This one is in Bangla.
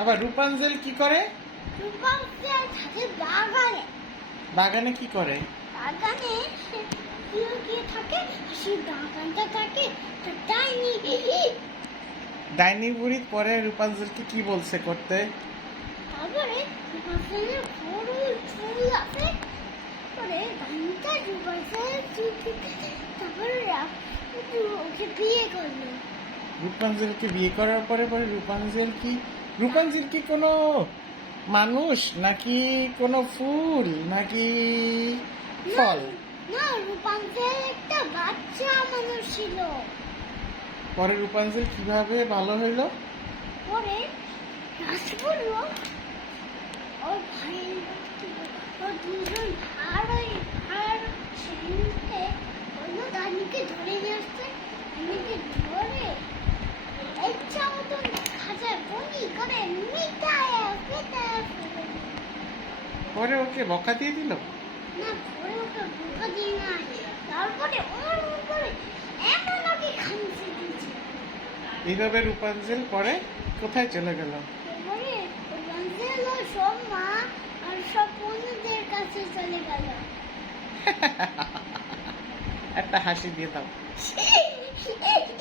আবার রূপাঞ্জল কি করে? রূপাঞ্জল থাকে বাগানে। বাগানে কি করে? বাগানে গিয়ে থাকে? সেই বাগানটা থাকে ডাইনি ডাইনি বুড়ি পরে রূপাঞ্জলকে কি বলছে করতে? তারপরে রূপাঞ্জলের বড় চুল আছে। তারপরে ডাইনিটা রূপাঞ্জলের চুল তারপরে ওকে বিয়ে করল। রূপাঞ্জলকে বিয়ে করার পরে পরে রূপাঞ্জল কি রূপাঞ্জল কি কোনো মানুষ নাকি কোনো ফুল নাকি ফল? না রূপাঞ্জল একটা বাচ্চা মানুষ ছিল। পরে রূপাঞ্জল কীভাবে ভালো হইল? পরে ওর ভাই দুজন আর পরে ওকে বকা দিয়ে দিল? তারপরে এইভাবে রূপাঞ্জল পরে কোথায় চলে গেল। একটা হাসি দিয়ে দাও।